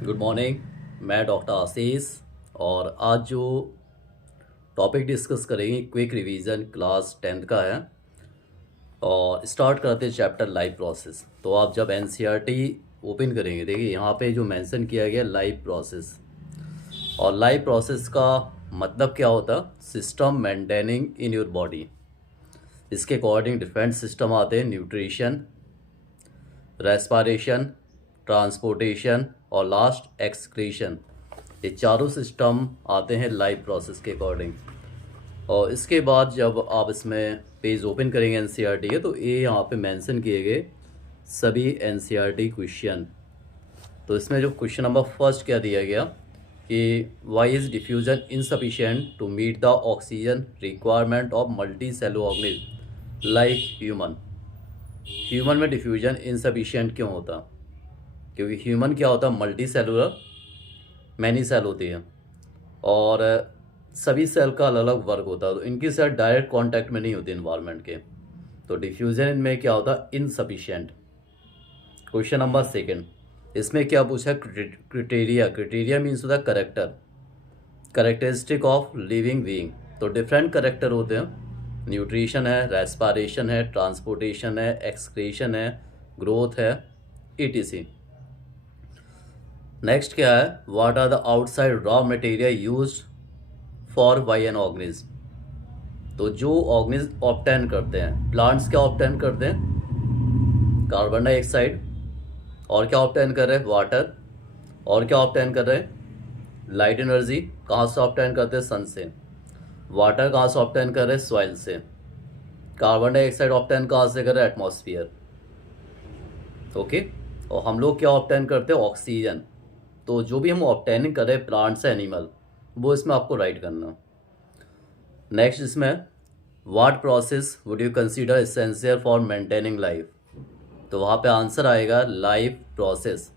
Good morning. मैं doctor आशीष। और आज जो टॉपिक डिस्कस करेंगे क्विक रिवीजन क्लास 10th का है। और स्टार्ट करते हैं चैप्टर लाइफ प्रोसेस। तो आप जब एनसीईआरटी ओपन करेंगे, देखिए यहाँ पे जो मेंशन किया गया लाइफ प्रोसेस। और लाइफ प्रोसेस का मतलब क्या होता है? System maintaining in your body. इसके अकॉर्डिंग डिफरेंट सिस्टम आते हैं: न्यूट्रिशन, रेस्पिरेशन, ट्रांसपोर्टेशन और लास्ट एक्सक्रीशन। ये चारों सिस्टम आते हैं लाइफ प्रोसेस के अकॉर्डिंग। और इसके बाद जब आप इसमें पेज ओपन करेंगे एनसीईआरटी के, तो ये यहाँ पे मेंशन किए गए सभी एनसीईआरटी क्वेश्चन। तो इसमें जो क्वेश्चन नंबर फर्स्ट क्या दिया गया कि why is diffusion insufficient to meet the oxygen requirement of multi cellular organism like human. Human में डिफ्यूजन इनसफिशिएंट क्यों होता? क्योंकि ह्यूमन क्या होता है? मल्टी सेलुलर, मैनी सेल होती है और सभी सेल का अलग अलग वर्क होता है। तो इनकी सेल डायरेक्ट कांटेक्ट में नहीं होती इन्वायरमेंट के। तो डिफ्यूजन में क्या होता है? इनसफिशिएंट। क्वेश्चन नंबर सेकंड, इसमें क्या पूछा? क्रिटेरिया। क्रिटेरिया मीन्स होता है character, characteristic of living being. तो डिफरेंट करेक्टर होते हैं। न्यूट्रिशन है, रेस्पिरेशन है, ट्रांसपोर्टेशन है, एक्सक्रीशन है, ग्रोथ है, ईटीसी। नेक्स्ट क्या है? What are the outside raw material used for by an organism. तो जो ऑर्गेनिज्म ऑब्टेन करते हैं, प्लांट्स क्या ऑब्टेन करते हैं? Carbon dioxide. और क्या ऑब्टेन कर रहे हैं? वाटर। और क्या ऑब्टेन कर रहे हैं? Light energy. कहाँ से ऑब्टेन करते हैं? सन से। वाटर कहाँ से ऑब्टेन कर रहे हैं? सॉइल से। कार्बन डाइऑक्साइड ऑब्टेन कहाँ से कर रहे हैं? एटमॉस्फेयर। ओके। और हम लोग क्या ऑब्टेन करते हैं? ऑक्सीजन। तो जो भी हम ऑब्टेनिंग कर रहे हैं प्लांट से, एनिमल, वो इसमें आपको राइट करना। नेक्स्ट इसमें what process would you consider essential for maintaining life. तो वहाँ पे आंसर आएगा लाइफ प्रोसेस।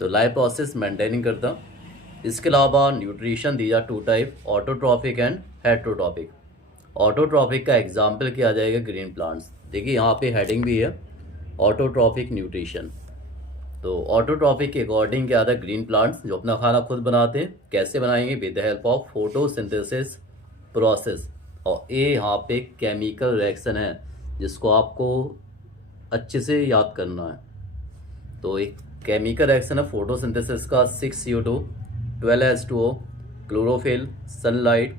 तो लाइफ प्रोसेस मेंटेनिंग करता। इसके अलावा न्यूट्रिशन दिया two type, autotrophic and heterotrophic. Autotrophic का एग्जाम्पल किया जाएगा ग्रीन प्लांट्स। देखिए यहाँ पे हेडिंग भी है, ऑटोट्रॉफिक न्यूट्रिशन। तो ऑटोट्रॉफिक के अकॉर्डिंग क्या आता है? ग्रीन प्लांट्स जो अपना खाना खुद बनाते हैं। कैसे बनाएंगे? With the help of photosynthesis process. और ये यहाँ पे केमिकल रिएक्शन है जिसको आपको अच्छे से याद करना है। तो एक केमिकल रिएक्शन है फोटोसिंथेसिस का, 6CO2, 12H2O, chlorophyll, sunlight,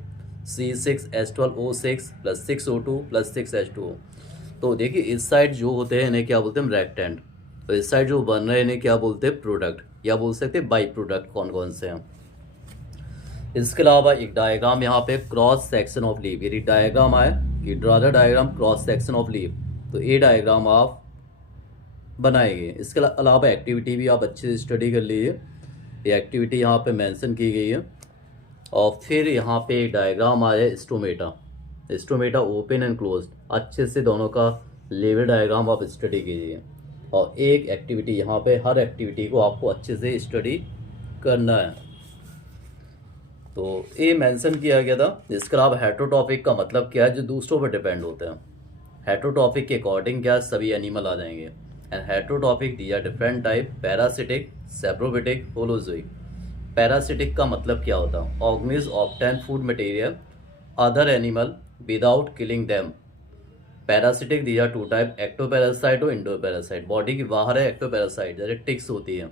C6H12O6 plus 6O2 plus 6H2O। तो देखिए इस साइड जो होते हैं इन्हें क्या बोलते हैं? रेक्टेंट। तो इस साइड जो बन रहे हैं इन्हें क्या बोलते हैं? प्रोडक्ट, या बोल सकते हैं बाई प्रोडक्ट। कौन कौन से हैं? इसके अलावा एक डायग्राम यहाँ पे, क्रॉस सेक्शन ऑफ लीव। यदि डायग्राम आए कि draw the diagram cross section of leave, तो ये डायग्राम आप बनाएंगे। इसके अलावा एक्टिविटी भी आप अच्छे से स्टडी कर लीजिए। ये एक्टिविटी यहाँ पे मेंशन की गई है। और फिर यहाँ पे एक डायग्राम आया stomata. Stomata open and close, अच्छे से दोनों का लेवल डायग्राम आप स्टडी कीजिए। और एक एक्टिविटी यहाँ पे, हर एक्टिविटी को आपको अच्छे से स्टडी करना है। तो ये मेंशन किया गया था। इसके अलावा हेट्रोटॉपिक का मतलब क्या है? जो दूसरों पर डिपेंड होते हैं। हेट्रोटॉपिक के अकॉर्डिंग क्या सभी एनिमल आ जाएंगे। एंड हेट्रोटॉपिक दिया different type, parasitic, saprophytic, holozoic. Parasitic का मतलब क्या होता है? Organism obtain food material other animal without killing them. Parasitic दिया टू टाइप, एक्टोपैरासाइट और इंडोपैरासाइट। बॉडी के बाहर है एक्टोपैरासाइट, जैसे टिक्स होती है।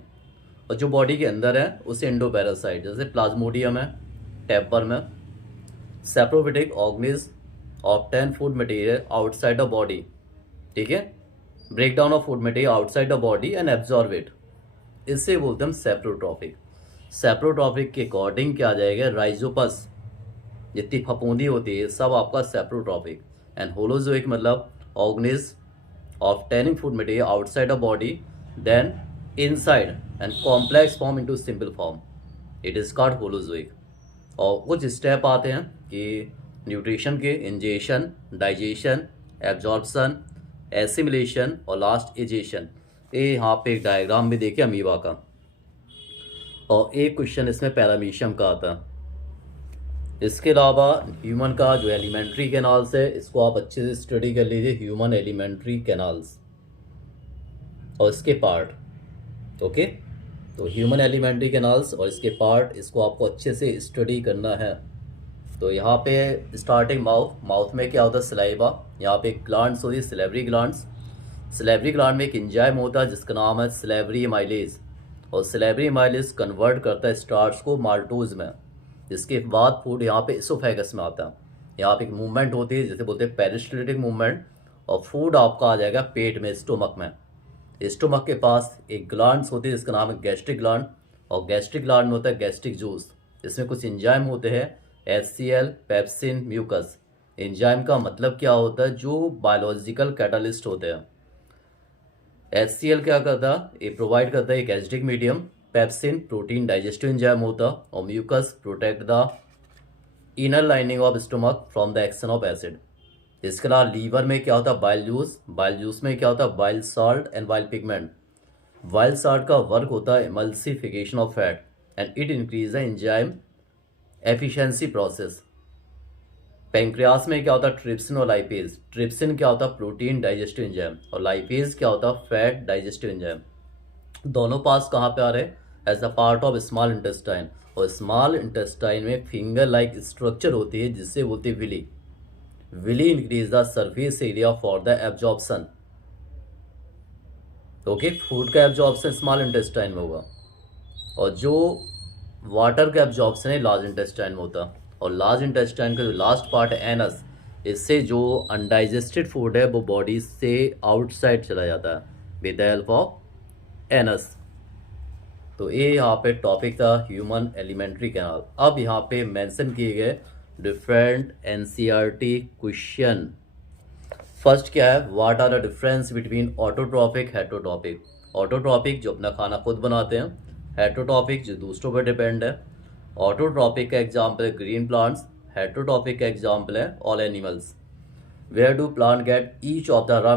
और जो बॉडी के अंदर है उसे इंडोपैरासाइट, जैसे प्लाज्मोडियम है, टैपवर्म है। Saprophytic organism obtain food material outside the body. ठीक है, break down of food material outside the body and absorb it. इससे बोलते हैं सेप्रोट्रॉपिक। सेप्रोट्रॉपिक के अकॉर्डिंग क्या आ जाएगा? राइजोपस, जितनी फफूंदी होती है सब आपका सेप्रोट्रॉपिक। एंड होलोजोइक मतलब organism obtaining food material outside the body then inside and complex form into simple form, it is called holozoic. और कुछ स्टेप आते हैं कि न्यूट्रिशन के, इंजेशन, डाइजेशन, एब्जॉर्प्शन, एसिमिलेशन और लास्ट इजेशन। ये यहाँ पे एक डायग्राम भी देखिए अमीबा का। और एक क्वेश्चन इसमें पैरामीशियम का आता है। इसके अलावा ह्यूमन का जो एलिमेंट्री कैनाल्स है, इसको आप अच्छे से स्टडी कर लीजिए। ह्यूमन एलिमेंट्री कैनाल्स और इसके पार्ट। ओके, तो ह्यूमन एलिमेंट्री कैनाल्स और इसके पार्ट, इसको आपको अच्छे से स्टडी करना है। तो यहाँ पे स्टार्टिंग माउथ में क्या होता है, सलाइवा। यहाँ पे ग्लैंड्स होती है, सिलेवरी ग्लैंड्स। सिलेवरी ग्लैंड में एक एंजाइम होता है जिसका नाम है सिलेवरी एमाइलेज, और सिलेवरी एमाइलेज कन्वर्ट करता है स्टार्च को माल्टोज में, जिसके बाद फूड यहाँ पे इसोफेगस में आता है। यहाँ पे एक मूवमेंट होती है जिसे बोलते हैं पेरिस्टलिटिक मूवमेंट, और फूड आपका आ जाएगा पेट में, स्टोमक में। स्टोमक के पास एक ग्लैंड्स होती है जिसका नाम है गैस्ट्रिक ग्लैंड, और गैस्ट्रिक ग्लैंड में होता है गैस्ट्रिक जूस। इसमें कुछ एंजाइम होते हैं, HCl, पेप्सिन, म्यूकस। एंजाइम का मतलब क्या होता है, जो बायोलॉजिकल कैटालिस्ट होते हैं। HCl क्या करता है, ये प्रोवाइड करता है एक acidic medium. Pepsin protein digestive enzyme होता है, और mucus protect the inner lining of stomach from the action of acid. इसके अलावा लीवर में क्या होता है, बाइल जूस। बाइल जूस में क्या होता है, bile salt and bile pigment. Bile salt का वर्क होता है emulsification of fat and it increase the enzyme efficiency process. Pancreas में क्या होता है, ट्रिप्सिन और लाइपेज। ट्रिप्सिन क्या होता है, प्रोटीन डाइजेस्टिव एंजाइम, और लाइपेज क्या होता है, फैट डाइजेस्टिव एंजाइम। दोनों पास कहाँ पे आ रहे हैं, as a part of small intestine. और स्मॉल इंटेस्टाइन में फिंगर लाइक स्ट्रक्चर होती है जिससे बोलते हैं villi. Villi increase the surface area for the absorption. Okay, food का एब्जॉर्प्शन स्मॉल इंटेस्टाइन में होगा, और जो वाटर का एब्जॉर्प्शन है लार्ज इंटेस्टाइन में होता है। और लार्ज इंटेस्टाइन का जो लास्ट पार्ट है एनस, इससे जो अनडाइजेस्टेड फूड है वो बॉडी से आउटसाइड चला जाता है with the help of anus. तो ये यहाँ पे टॉपिक था ह्यूमन एलिमेंट्री कैनाल। अब यहाँ पे मेंशन किए गए डिफरेंट NCERT क्वेश्चन। फर्स्ट क्या है, what are the difference between autotrophic heterotrophic. Autotrophic जो अपना खाना खुद बनाते हैं, हेटरोट्रॉपिक जो दूसरों पर डिपेंड है। ऑटोट्रॉपिक का एग्जाम्पल है ग्रीन प्लांट्स, हेटरोट्रॉपिक का एग्जाम्पल है all animals. Where do plant get each of the raw